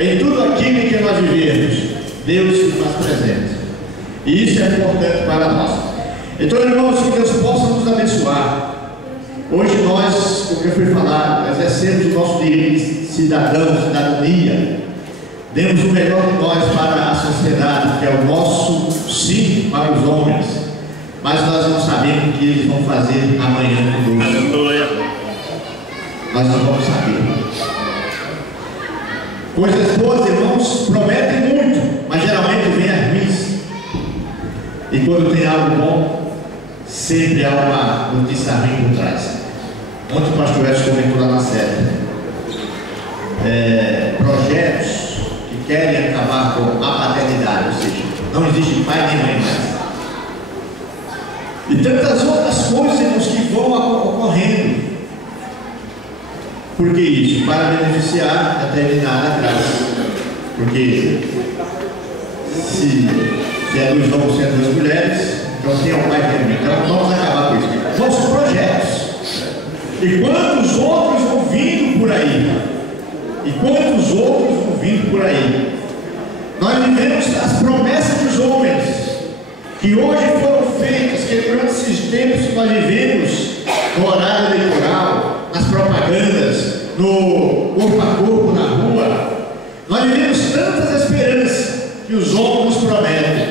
em tudo aquilo em que nós vivemos, Deus se faz presente. E isso é importante para nós. Então, irmãos, que Deus possa nos abençoar. Hoje nós, como eu fui falar, exercemos o nosso direito de cidadão, cidadania. Demos o melhor de nós para a sociedade, que é o nosso sim para os homens. Mas nós não sabemos o que eles vão fazer amanhã conosco. Nós não vamos saber. Coisas boas, irmãos, prometem muito, mas geralmente vem as ruins. E quando tem algo bom, sempre há uma notícia ruim por trás. Ontem o pastor Edson comentou lá na série. Projetos que querem acabar com a paternidade, ou seja, não existe pai nem mãe mais. E tantas outras coisas, irmãos, que vão ocorrendo. Por que isso? Para beneficiar determinada graça. Porque se é dois homens sendo duas mulheres, então tem um pai e tem mãe. Então vamos acabar com isso. Então são projetos. E quantos outros vão vindo por aí? E quantos outros vão vindo por aí? Nós vivemos as promessas dos homens, que hoje foram feitas, que durante esses tempos que nós vivemos, no horário eleitoral, nas propagandas, no corpo a corpo na rua, nós vivemos tantas esperanças que os homens nos prometem,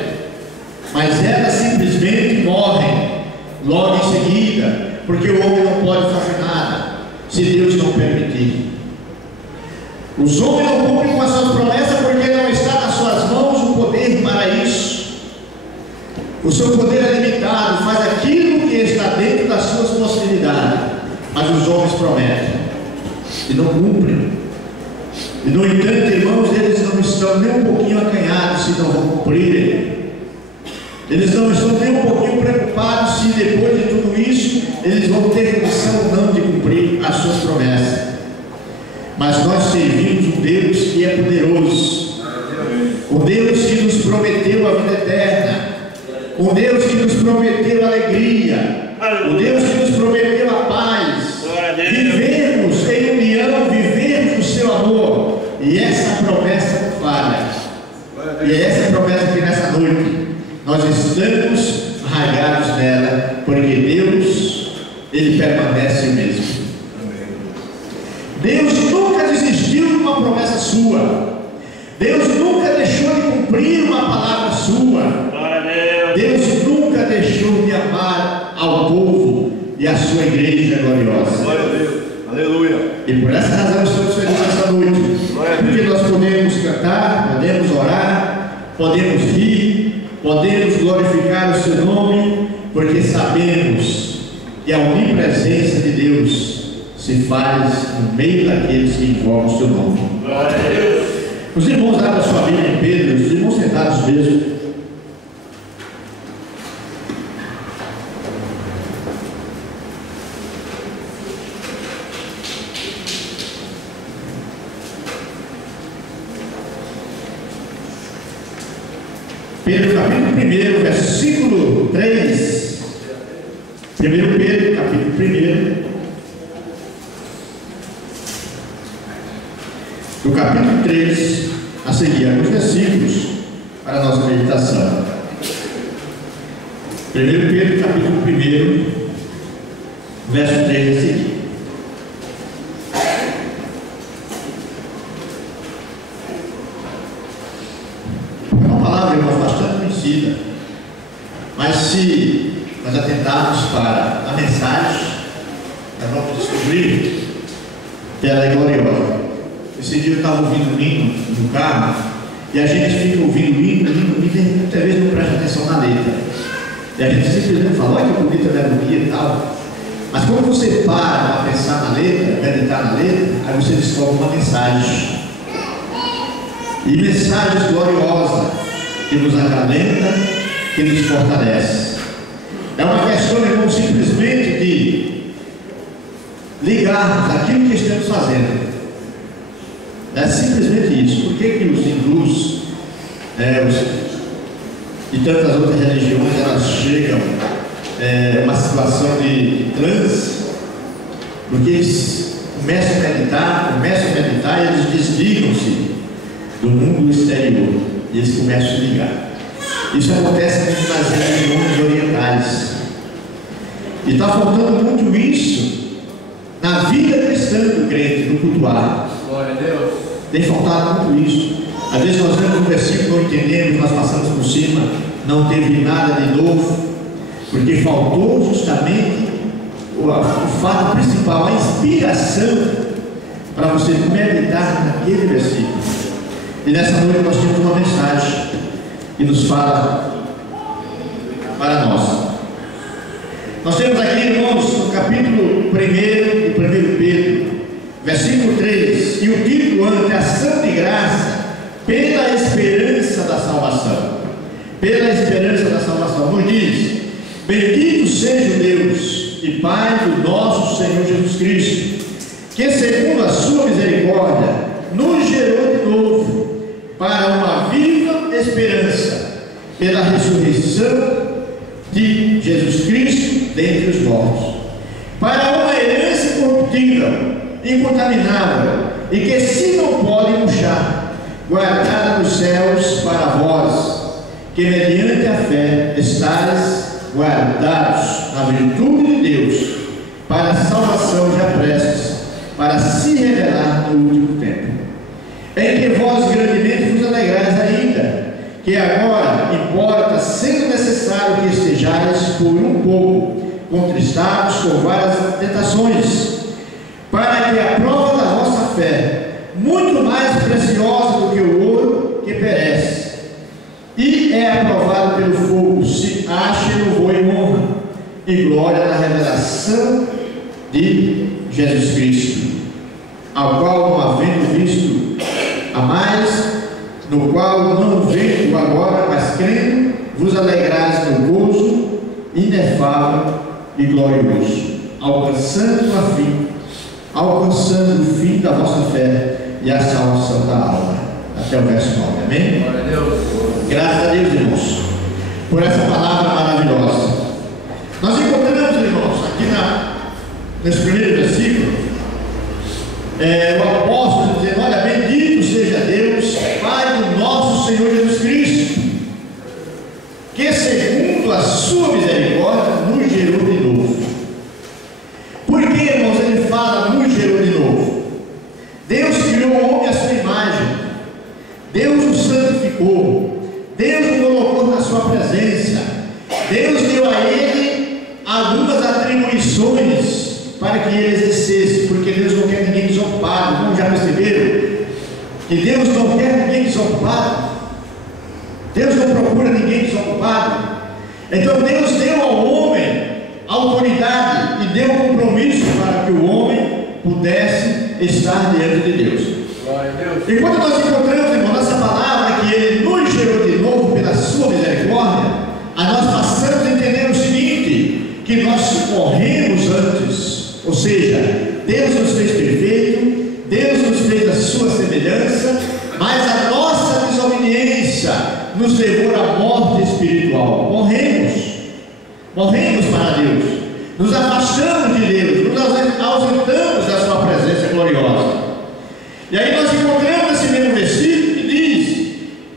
mas elas simplesmente morrem logo em seguida, porque o homem não pode fazer nada, se Deus não permitir. Os homens não cumprem com as suas promessas porque não está nas suas mãos o poder para isso. O seu poder é limitado, faz aquilo que está dentro das suas possibilidades, mas os homens prometem e não cumprem. E no entanto, irmãos, eles não estão nem um pouquinho acanhados se não vão cumprir. Eles não estão nem um pouquinho preocupados se depois de tudo isso eles vão ter condição ou não de cumprir as suas promessas. Mas nós servimos um Deus que é poderoso, um Deus que nos prometeu a vida eterna, um Deus que nos prometeu a alegria, um Deus que nos prometeu a paz, vivemos em união, vivemos no seu amor, e essa promessa não falha. E é essa promessa que nessa noite nós estamos arraigados nela, porque Deus, Ele permanece o mesmo. Deus nunca desistiu de uma promessa sua. Deus nunca deixou de cumprir uma palavra sua. Deus nunca deixou de amar ao povo e a sua igreja gloriosa. Glória a Deus. Aleluia. E por essa razão estamos felizes essa noite. Porque nós podemos cantar, podemos orar, podemos rir, podemos glorificar o seu nome, porque sabemos que a onipresença de Deus se faz no meio daqueles que invocam o seu nome. Glória a Deus. Os irmãos abrem a sua Bíblia em Pedro, os irmãos sentados mesmo. Pedro capítulo 1, versículo 3. 1 Pedro capítulo 1. Do capítulo 3 a seguir, alguns versículos para a nossa meditação. 1 Pedro capítulo 1, verso 3 a seguir. É uma palavra, irmãos, bastante conhecida, mas se nós atentarmos para a mensagem, nós vamos descobrir que ela é gloriosa. Esse dia eu estava ouvindo o hino no carro, e a gente fica ouvindo o hino, e muitas vezes não presta atenção na letra. E a gente simplesmente fala, olha que bonita a melodia e tal. Mas quando você para pensar na letra, meditar na letra, aí você descobre uma mensagem. E mensagens gloriosas, que nos acalenta, que nos fortalece. É uma questão, irmão, simplesmente de ligarmos aquilo que estamos fazendo. É simplesmente isso. Por que os hindus e tantas outras religiões elas chegam a uma situação de transe? Porque eles começam a meditar e eles desligam-se mundo exterior. E eles começam a se ligar. Isso acontece muito nas religiões orientais. E está faltando muito isso na vida cristã do crente, do cultuar. Glória a Deus. Tem faltado muito isso. Às vezes nós lemos um versículo, não entendemos, nós passamos por cima, não teve nada de novo, porque faltou justamente o fato principal, a inspiração para você meditar naquele versículo. E nessa noite nós temos uma mensagem que nos fala para nós. Nós temos aqui, irmãos, no capítulo 1 de 1 Pedro, versículo 3, e o título ante a ação de graça pela esperança da salvação. Pela esperança da salvação, nos diz: bendito seja o Deus e Pai do nosso Senhor Jesus Cristo, que segundo a sua misericórdia nos gerou de novo para uma viva esperança pela ressurreição de Jesus Cristo dentre os mortos, para uma herança incorruptível, incontaminável e que se não pode murchar, guardada nos céus para vós, que mediante a fé estáis guardados na virtude de Deus, para a salvação já prestes, para se revelar no último tempo, em que vós grandemente vos alegrais ainda, que agora importa, sendo necessário que estejais por um pouco contristados com várias tentações, para que a prova da vossa fé, muito mais preciosa do que o ouro que perece e é aprovado pelo fogo, se ache louvor e honra e glória na revelação de Jesus Cristo, ao qual não havendo visto a mais, no qual não vendo agora, mas crendo, vos alegrais no gozo inefável e glorioso, alcançando o fim da vossa fé e a salvação da alma. Até o verso 9, amém? Glória a Deus. Graças a Deus, irmãos, por essa palavra maravilhosa. Nós encontramos, irmãos, aqui nesse primeiro versículo, o apóstolo dizendo: olha, bendito seja Deus, Pai do nosso Senhor Jesus Cristo, que segundo a sua misericórdia nos gerou de novo. Por que, irmãos, ele fala nos gerou de novo? Deus criou o homem à sua imagem, Deus o santificou, Deus o colocou na sua presença, Deus deu a ele algumas atribuições para que ele exercesse, porque Deus não quer ninguém desocupado. Como já perceberam? Que Deus não quer ninguém desocupado. Deus não procura ninguém desocupado. Então Deus deu ao homem autoridade e deu compromisso para que o homem pudesse estar diante de Deus. Glória a Deus. E quando nós encontramos, irmão, nessa palavra que ele nos gerou de novo pela sua misericórdia, nós passamos a entender o seguinte: que nós morremos antes, ou seja, Deus nos fez perfeito, Deus nos fez a sua semelhança, mas a nossa desobediência nos levou à morte espiritual. Morremos para Deus, nos afastamos de Deus, nos ausentamos da sua presença gloriosa. E aí nós encontramos esse mesmo versículo que diz: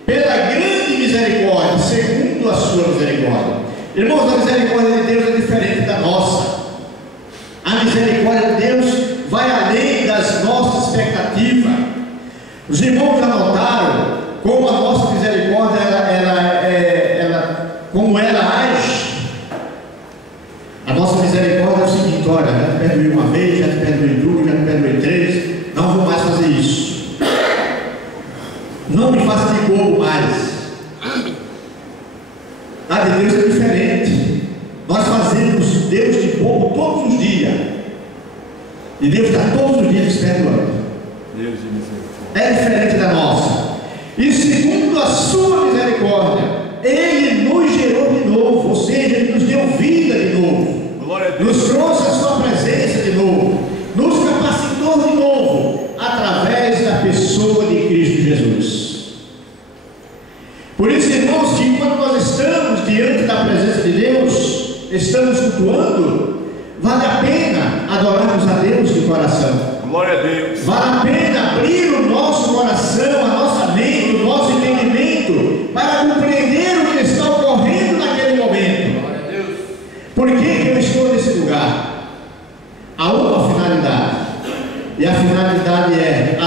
pela grande misericórdia, segundo a sua misericórdia. Irmãos, a misericórdia de Deus é diferente da nossa. A misericórdia de Deus vai além das nossas expectativas. Os irmãos já notaram como a nossa misericórdia, como ela age. A nossa misericórdia é o seguinte: olha, já te perdoei uma vez, já te perdoei duas, já te perdoei três, não vou mais fazer isso. Não me faça de bobo mais. A de Deus é diferente. Nós fazemos Deus de bobo todos os dias, e Deus está todos os dias nos perdoando. Deus de misericórdia. É diferente da nossa. E segundo a sua misericórdia, Ele nos gerou de novo, ou seja, Ele nos deu vida de novo, Glória a Deus. nos trouxe a sua presença de novo, nos capacitou de novo, através da pessoa de Cristo Jesus. Por isso, irmãos, que quando nós estamos diante da presença de Deus, estamos cultuando, vale a pena adorarmos a Deus de coração. Glória a Deus. Vale a pena abrir o nosso coração, a nossa mente,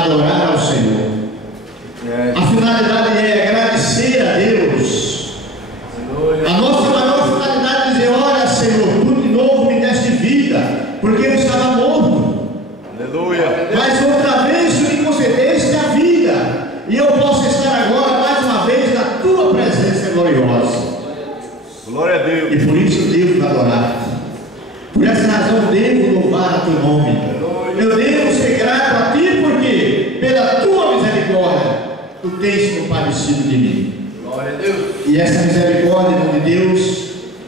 adorar ao Senhor. A finalidade é agradecer a Deus. A nossa maior finalidade é dizer: olha, Senhor, tu de novo me deste vida, porque eu estava morto. Aleluia. Mas outra vez tu me concedeste a vida, e eu posso estar agora mais uma vez na tua presença gloriosa. Glória a Deus. E por isso eu devo adorar-te. Por essa razão eu devo louvar a teu nome. Eu devo ser grato a ti, porque pela tua misericórdia tu tens compadecido de mim. Glória a Deus. E essa misericórdia, irmão de Deus,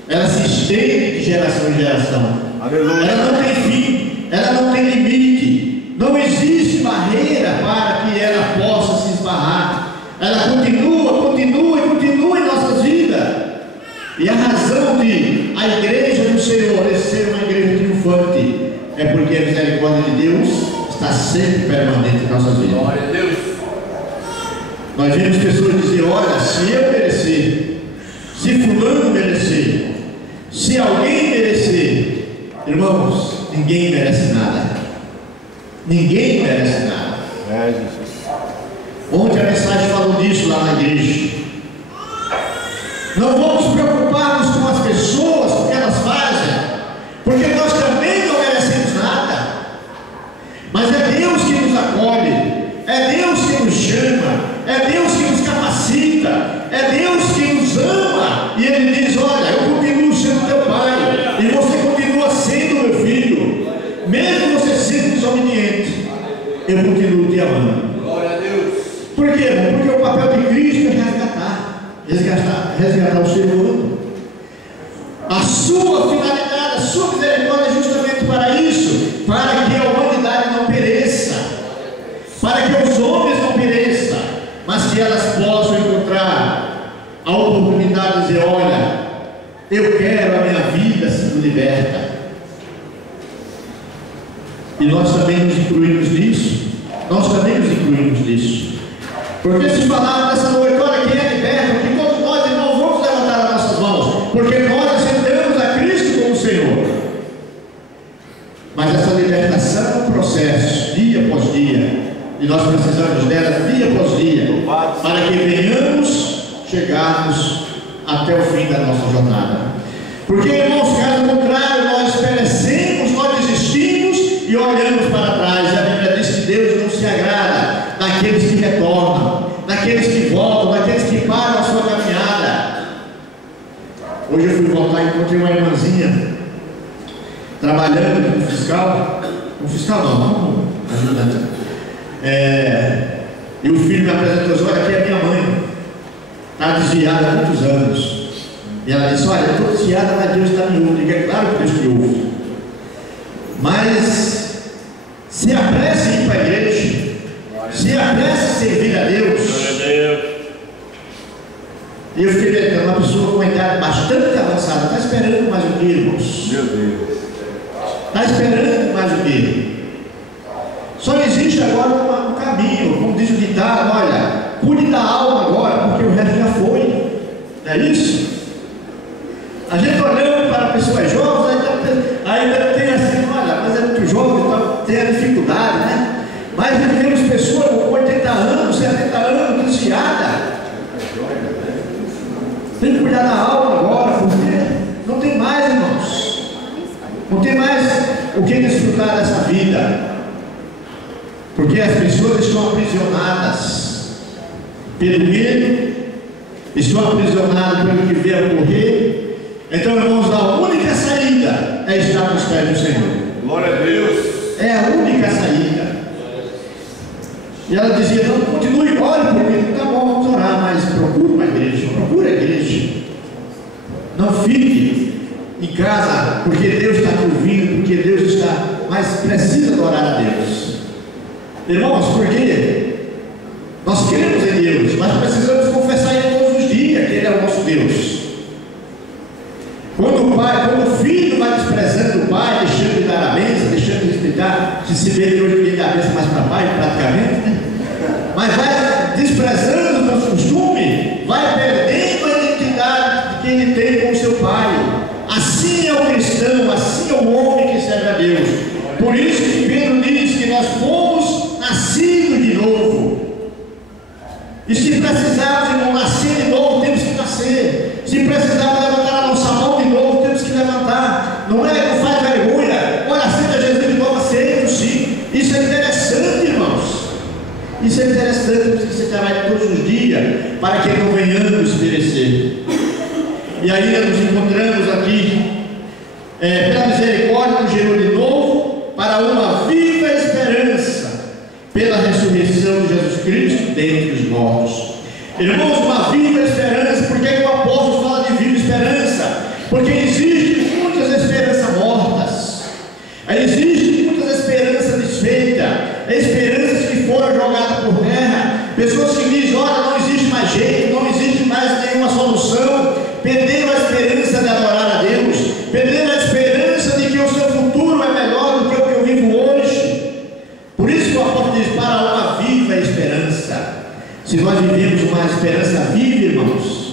ela se estende de geração em geração. Aleluia. Ela não tem fim, ela não tem limite. Não existe barreira para que ela possa se esbarrar. Ela continua em nossas vidas. E a razão de a igreja do Senhor ser uma igreja triunfante é porque a misericórdia de Deus está sempre permanente em nossas vidas. Glória a Deus. Nós vemos pessoas dizer: olha, se eu merecer, se fulano merecer, se alguém merecer, irmãos, ninguém merece nada. Ninguém merece nada. É, Jesus. Ontem a mensagem falou disso lá na igreja. Não vamos preocupar-nos com as pessoas, com o que elas fazem, porque nós também não merecemos nada. Mas é Deus que nos acolhe, é Deus que nos chama, é Deus que nos capacita, é Deus que nos ama. E Ele diz: olha, eu continuo sendo teu pai, e você continua sendo meu filho, mesmo você sendo desobediente, eu continuo te amando. Glória a Deus. Por quê, irmão? Porque o papel de Cristo é resgatar o ser humano. A sua finalidade, a sua misericórdia é justamente para isso, para que a humanidade não pereça, para que os homens não pereçam, mas que elas possam encontrar a oportunidade de dizer: olha, eu quero a minha vida sendo liberta. E nós também nos incluímos nisso. Porque se falar nessa noite: olha, quem é liberto, que todos nós, irmãos, vamos levantar as nossas mãos, porque nós aceitamos a Cristo como Senhor. Mas essa libertação é um processo, dia após dia, e nós precisamos dela dia após dia, para que venhamos chegarmos até o fim da nossa jornada. Porque, irmãos, caso contrário, nós perecemos, nós desistimos e olhamos para trás. A Bíblia diz que Deus não se agrada daqueles que retornam, daqueles que voltam, daqueles que param a sua caminhada. Hoje eu fui voltar e encontrei uma irmãzinha trabalhando como fiscal não, ajudante. E o filho me apresentou: olha, aqui é minha mãe, está desviada há muitos anos. E ela disse: olha, eu estou desviada, mas Deus está me ouvindo. É claro que Deus te ouve, mas se apresse em ir para a igreja, se apresse servir a Deus. E eu fiquei pensando: uma pessoa com uma idade bastante avançada, está esperando mais o que, irmãos? Meu Deus. Está esperando mais o que? Só existe agora um caminho, como diz o ditado: olha, cuide da alma agora, porque o resto já foi. Não é isso? A gente olhando para pessoas jovens, ainda tem assim: olha, mas é muito jovem, então tem a dificuldade, né? Mas nós temos pessoas com 80 anos, 70 anos, desviadas. Tem que cuidar da alma agora, porque não tem mais, irmãos. Não tem mais o que desfrutar dessa vida. Porque as pessoas estão aprisionadas pelo medo, estão aprisionadas pelo que vê ocorrer. Então, irmãos, a única saída é estar nos pés do Senhor. Glória a Deus. É a única saída. E ela dizia: não, continue, ore, porque tá bom, vamos orar, mas procure uma igreja, procure a igreja. Não fique em casa, porque Deus está te ouvindo, porque Deus está, mas precisa adorar a Deus. Irmãos, porque nós queremos em Deus, mas precisamos confessar Ele todos os dias que Ele é o nosso Deus. Quando o filho vai desprezando o pai, deixando de dar a bênção, deixando de respeitar, se vê que hoje ninguém dá a bênção mais para pai, praticamente, né? Mas vai desprezando o nosso costume, vai perdendo a identidade que ele tem com o seu pai. Assim é o cristão, assim é o homem que serve a Deus. Por isso que Pedro diz que nós fomos nascidos de E se precisarmos, irmão, nascer de novo, temos que nascer. Se precisarmos levantar a nossa mão de novo, temos que levantar. Não faz vergonha. Olha, aceita Jesus de novo, aceita sim. Isso é interessante, irmãos. Isso é interessante, porque você trabalha todos os dias para que não venhamos perecer. E ainda nos encontramos aqui, pela misericórdia, nos gerou de novo para uma viva esperança, pela ressurreição de Jesus Cristo dentre os mortos. Irmãos, uma viva esperança. Por que o apóstolo fala de viva esperança? Porque existem muitas esperanças mortas, existem muitas esperanças desfeitas, esperanças que foram jogadas por terra, pessoas que dizem: olha, não existe mais jeito, não existe mais nenhuma solução, perderam a esperança de adorar a Deus, perderam a esperança de que o seu futuro é melhor do que o que eu vivo hoje. Por isso que o apóstolo diz: para uma viva esperança. Se nós vivemos uma esperança viva, irmãos,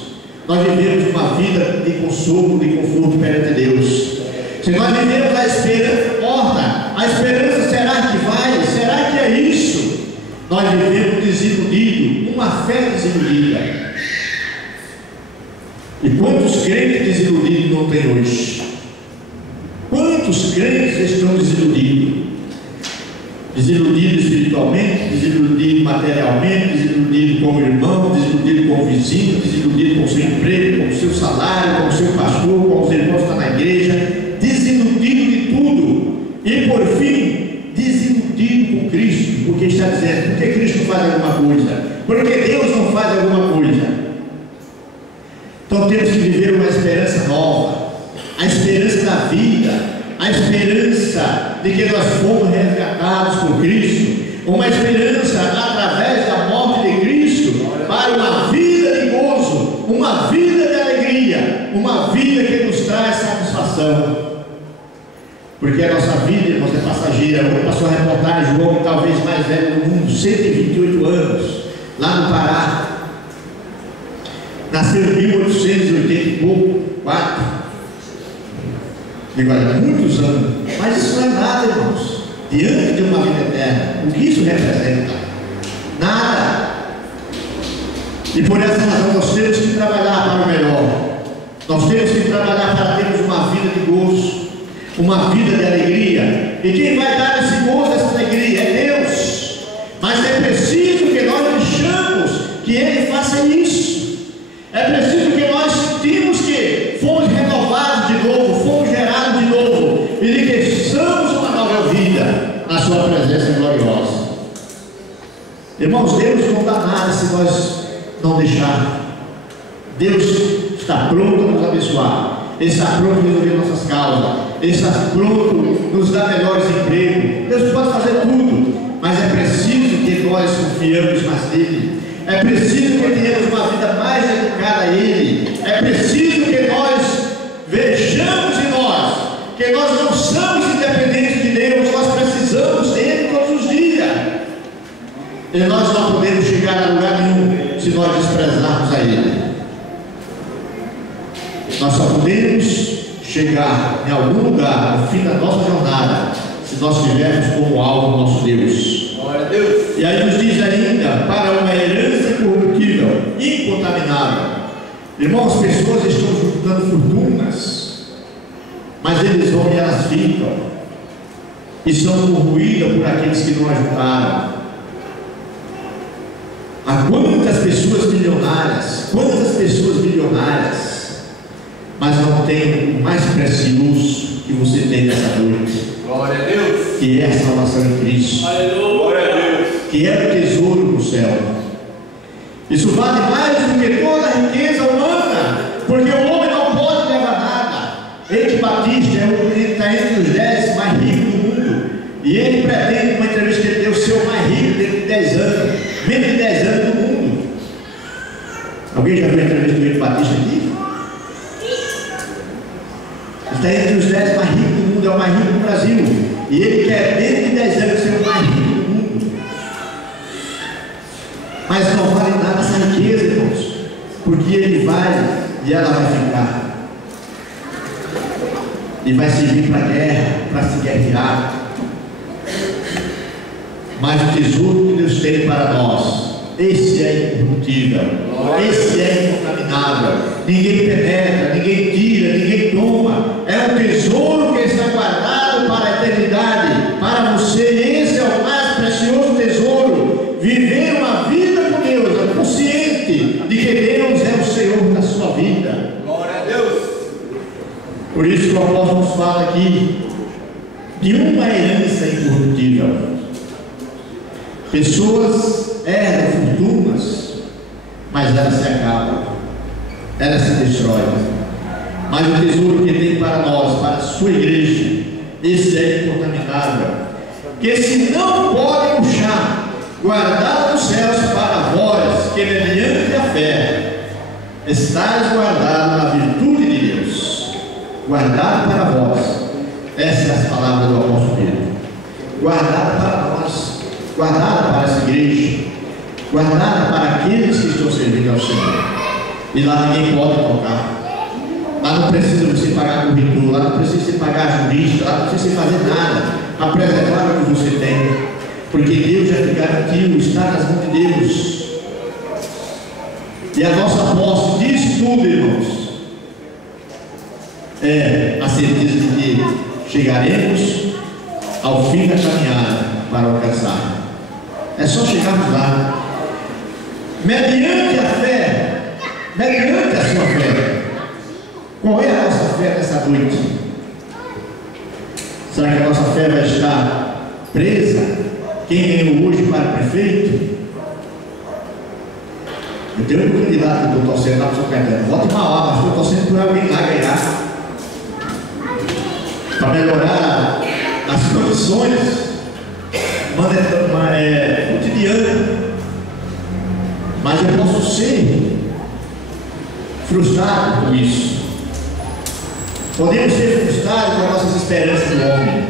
nós vivemos uma vida de consolo, de conforto perante Deus. Se nós vivemos a esperança morta, a esperança, será que vai? Será que é isso? Nós vivemos desiludido, uma fé desiludida. E quantos crentes desiludidos não tem hoje? Quantos crentes estão desiludidos? Desiludido espiritualmente, desiludido materialmente, desiludido com o irmão, desiludido com o vizinho, desiludido com o seu emprego, com o seu salário, com o seu pastor, com os irmãos que estão na igreja, desiludido de tudo. E por fim, desiludido com Cristo, porque está dizendo: por que Cristo não faz alguma coisa? Por que Deus não faz alguma coisa? Então temos que viver uma esperança nova, a esperança da vida, a esperança de que nós fomos resgatados por Cristo, uma esperança através da morte de Cristo para uma vida de gozo, uma vida de alegria, uma vida que nos traz satisfação. Porque a nossa vida, irmãos, é passageira. Hoje passou a reportagem de um homem talvez mais velho do mundo, 128 anos, lá no Pará. Nasceu em 1880 e pouco, 4. Digo, olha, muitos anos. Mas isso não é nada, irmãos, diante de uma vida eterna. O que isso representa? Nada. E por essa razão nós temos que trabalhar para o melhor. Nós temos que trabalhar para termos uma vida de gozo, uma vida de alegria. E quem vai dar esse gozo, essa alegria, é Deus. Mas é preciso que nós deixemos que Ele faça isso. É preciso que nós sentimos que fomos renovados de novo, fomos gerados de novo, e de que estamos uma nova vida na sua presença gloriosa. Irmãos, Deus não dá nada se nós não deixarmos. Deus está pronto a nos abençoar, Ele está pronto a resolver nossas causas, Ele está pronto a nos dar melhores empregos. Deus pode fazer tudo, mas é preciso que nós confiemos mais nele. É preciso que tenhamos uma vida mais dedicada a Ele. É preciso que nós vejamos em nós que nós não somos independentes de Deus, nós precisamos dele todos os dias. E nós não podemos chegar a lugar nenhum se nós desprezarmos a Ele. Nós só podemos chegar em algum lugar no fim da nossa jornada se nós tivermos como alvo nosso Deus. Glória a Deus. E aí nos diz ainda: para uma herança incorruptível, incontaminável. Irmãos, as pessoas estão juntando fortunas, mas eles vão e elas ficam, e são corroídas por aqueles que não ajuntaram. Há quantas pessoas milionárias, mas não tem o mais precioso que você tem nessa noite. Glória a Deus. Que é a salvação em Cristo. Aleluia. Glória a Deus. Que é o tesouro no céu. Isso vale mais do que toda a riqueza humana, porque o homem não pode levar nada. Eike Batista está entre os 10 mais ricos do mundo, e ele pretende, uma entrevista que ele deu, ser o mais rico dentro de 10 anos, menos de 10 anos do mundo. Alguém já viu a entrevista do Eike Batista aqui? Está entre os 10 mais ricos do mundo, é o mais rico do Brasil, e ele quer dentro de 10 anos ser o mais rico do mundo. Mas não vale nada essa riqueza, irmãos, porque ele vai e ela vai ficar, e vai servir para a guerra, para se guerrear. Mas o tesouro que Deus tem para nós esse é incorruptível, esse é incontaminável, ninguém penetra, ninguém tira, ninguém toma, é um tesouro que está guardado para a eternidade, para você. Esse é o mais precioso tesouro, viver uma vida com Deus, consciente de que Deus é o Senhor da sua vida. Glória a Deus. Por isso que o apóstolo nos fala aqui de uma herança incorruptível. Pessoas herdam fortunas, mas elas se acabam, elas se destroem. Mas o tesouro que tem para nós, para a sua igreja, esse é incontaminável, que esse não pode puxar, guardado nos céus para vós, que mediante a fé estáis guardado na virtude de Deus. Guardado para vós, essas são as palavras do apóstolo Pedro. Guardado para nós, guardado para essa igreja, guardado para aqueles que estão servindo ao Senhor. E lá ninguém pode tocar. Lá não precisa você pagar corretor, lá não precisa você pagar jurista, lá não precisa fazer nada para preservar o que você tem, porque Deus já te garantiu, está nas mãos de Deus. E a nossa posse disso tudo, irmãos, é a certeza de que chegaremos ao fim da caminhada para alcançar. É só chegarmos lá, mediante a fé, mediante a sua fé. Qual é a nossa fé nessa noite? Será que a nossa fé vai estar presa? Quem ganhou hoje para prefeito? Eu tenho um candidato que eu estou torcendo lá para o São Caetano. Voto uma hora, mas estou torcendo por alguém lá ganhar, para melhorar as condições cotidianas. Mas eu posso ser frustrado com isso. Podemos ser frustrados com as nossas esperanças do homem,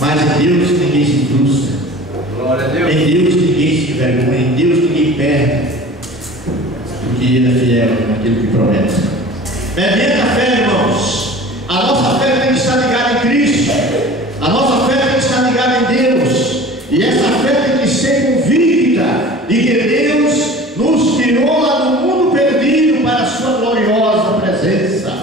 mas em Deus ninguém se frustra. Glória a Deus. Em Deus ninguém se envergonha, em Deus ninguém perde, porque Ele é fiel naquilo que promete. Mediante a fé, irmãos, a nossa fé tem que estar ligada em Cristo, a nossa fé tem que estar ligada em Deus, e essa fé tem que ser convicta de que Deus nos tirou lá do mundo perdido para a sua gloriosa presença.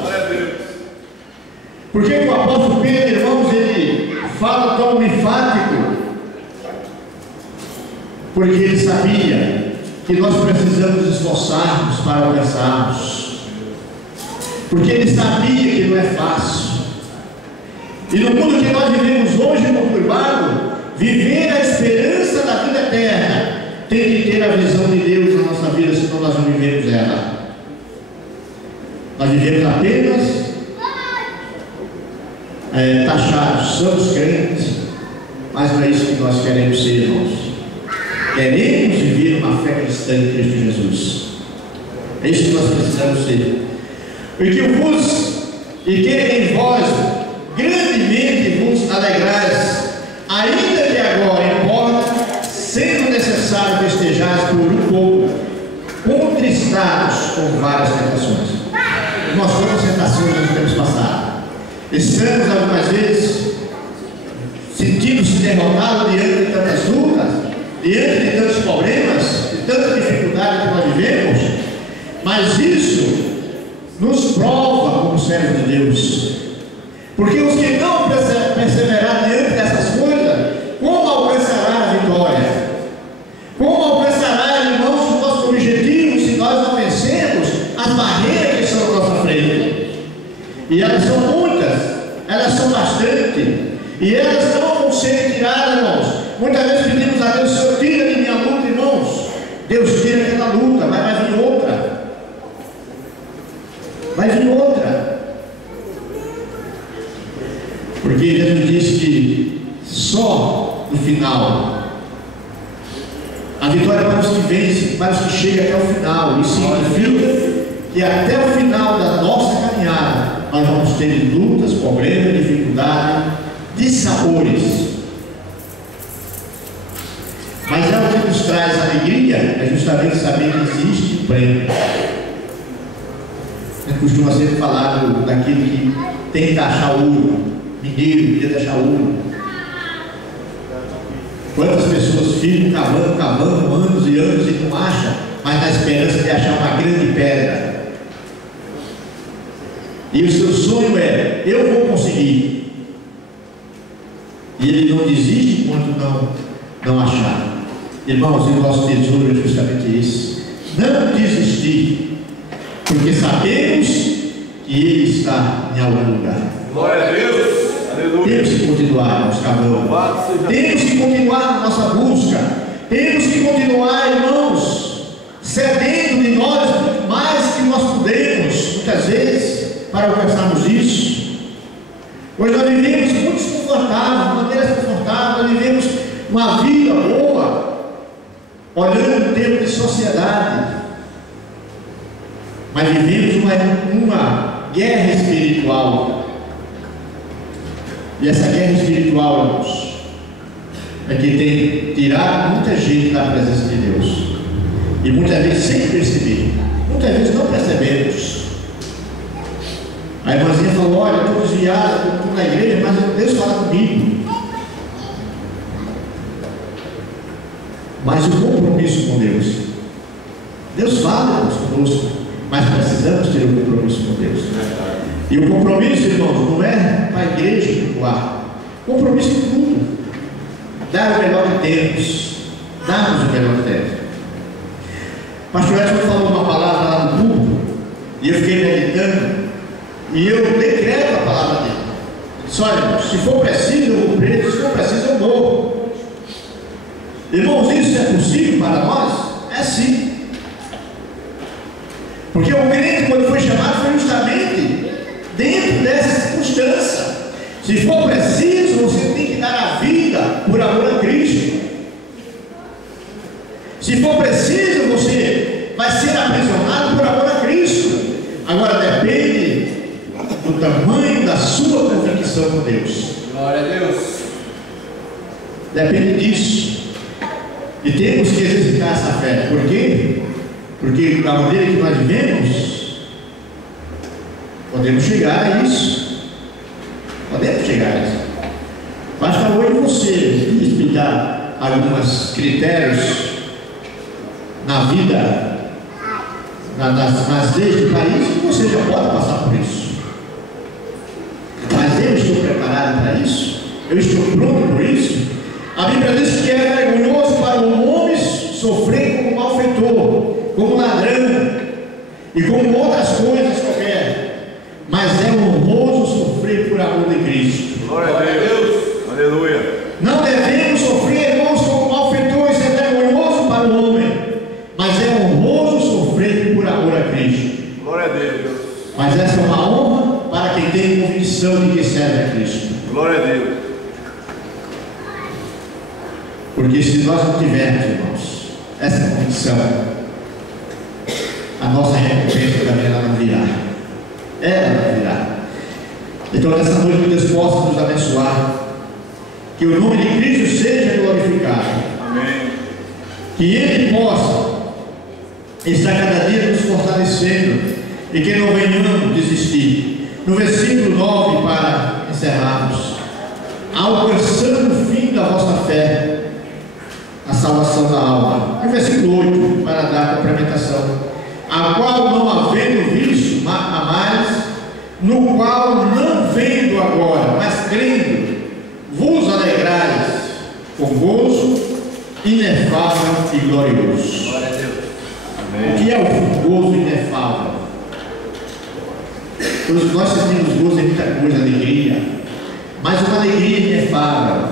Porque o apóstolo Pedro, irmãos, ele fala tão enfático, porque ele sabia que nós precisamos esforçarmos para alcançarmos, porque ele sabia que não é fácil. E no mundo que nós vivemos hoje conturbado, viver a esperança da vida eterna tem que ter a visão de Deus na nossa vida, senão nós não vivemos ela. Nós vivemos apenas taxados, somos crentes, mas não é isso que nós queremos ser, irmãos. Queremos viver uma fé cristã em Cristo Jesus. É isso que nós precisamos ser. E que em vós grandemente vos alegrais, ainda que agora, embora sendo necessário festejar por um pouco, contristados com várias tentações. Nós temos tentações que temos passado. Estamos algumas vezes sentindo-se derrotados diante de tantas lutas, diante de tantos problemas, de tanta dificuldade que nós vivemos, mas isso nos prova como servos de Deus, porque os que não perseverar diante dessas coisas, como alcançará a vitória? Como alcançará, irmãos, o nosso objetivo se nós não vencermos as barreiras que estão à nossa frente? E elas são muitas, elas são bastante, e elas não vão ser tiradas, irmãos. Muitas vezes pedimos a Deus: Senhor, tira de minha luta, irmãos. Deus tira aquela luta, mas vai vir outra. Vai vir outra. Porque Jesus disse que só no final, a vitória para os que vencem, para os que chegam até o final. Isso significa que até o final da nossa caminhada nós vamos ter lutas, problemas, dificuldades, dissabores. Mas é o que nos traz alegria, é justamente saber que existe um prêmio. A gente costuma sempre falar daquilo que tem que achar ouro, mineiro, que tem que achar ouro. Quantas pessoas ficam cavando anos e anos e não acham, mas na esperança de achar uma grande pedra. E o seu sonho é: eu vou conseguir. E ele não desiste enquanto não achar. Irmãos, o nosso tesouro é justamente esse: não desistir, porque sabemos que Ele está em algum lugar. Glória a Deus. Aleluia. Temos que continuar nos cavando. Temos que continuar na nossa busca. Temos que continuar, irmãos, cedendo de nós muito mais que nós podemos, muitas vezes, para alcançarmos isso. Hoje nós vivemos muito desconfortáveis, de maneira confortável, nós vivemos uma vida boa, olhando o tempo de sociedade, mas vivemos uma guerra espiritual. E essa guerra espiritual, irmãos, é que tem tirado muita gente da presença de Deus, e muitas vezes sem perceber, muitas vezes não percebemos. A irmãzinha falou: olha, eu estou desviada, estou na igreja, mas Deus fala comigo. Mas o compromisso com Deus fala conosco, mas precisamos ter um compromisso com Deus. E o compromisso, irmãos, não é para a igreja cultuar. Compromisso em tudo. Dar o melhor que temos. Darmos o melhor que temos. O pastor Edson falou uma palavra lá no púlpito, e eu fiquei meditando, e eu decreto a palavra dele. Disse: olha, irmãos, se for preciso eu vou preso, se for preciso eu morro. Irmãos, isso é possível para nós? É sim. Porque o crente, quando foi chamado, foi justamente dentro dessa circunstância. Se for preciso, você tem que dar a vida por amor a Cristo. Se for preciso, você vai ser aprisionado por amor a Cristo. Agora depende do tamanho da sua convicção com Deus. Glória a Deus. Depende disso. E temos que exercitar essa fé. Por quê? Porque da maneira que nós vivemos, podemos chegar a isso. Podemos chegar a isso. Basta hoje você explicar alguns critérios na vida, nas leis do país, que você já pode passar por isso. Mas eu estou preparado para isso? Eu estou pronto por isso? A Bíblia diz que é vergonhoso para um homem sofrer como malfeitor, como ladrão e como outras coisas qualquer, mas é honroso sofrer por amor de Cristo. Glória a Deus. Aleluia. Não devemos sofrer, irmãos, como malfeitor. Isso é vergonhoso para o homem, mas é honroso sofrer por amor a Cristo. Glória a Deus. Mas essa é uma honra para quem tem convicção de que serve a Cristo. Glória a Deus. Porque se nós não tivermos, irmãos, essa convicção, a nossa recompensa também ela não virá. Ela não virá. Então nessa noite Deus possa nos abençoar, que o nome de Cristo seja glorificado. Amém. Que Ele possa estar cada dia nos fortalecendo, e que não venhamos desistir. No versículo 9, para encerrarmos: alcançando o fim da vossa fé, a salvação da alma. No versículo 8, para dar complementação: a qual não havendo visto a mais, no qual não vendo agora, mas crendo, vos alegrais com gozo inefável e glorioso. Glória a Deus. O que é o gozo inefável? Todos nós sentimos gozo em muita coisa, alegria, mas uma alegria inefável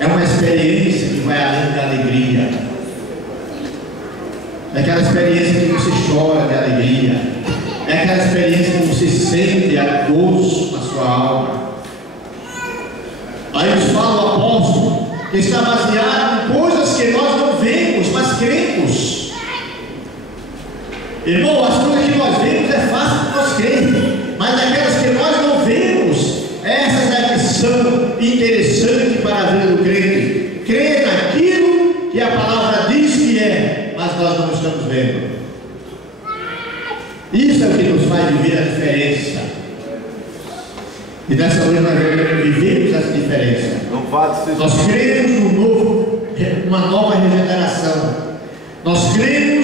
é uma experiência que vai além da alegria. É aquela experiência que você chora de alegria, é aquela experiência que você sente a gozo na sua alma. Aí nos fala o apóstolo que está baseado em coisas que nós não vemos, mas cremos. Irmão, as coisas que nós vemos é fácil de nós crermos, mas aquelas que nós não vemos, essas é que são interessantes para a vida do crente. Crer naquilo que a palavra diz que é, mas nós não estamos vendo. Isso é o que nos faz viver a diferença. E nessa noite nós vivemos essa diferença. Louvado seja Nós cremos numa nova regeneração. Nós cremos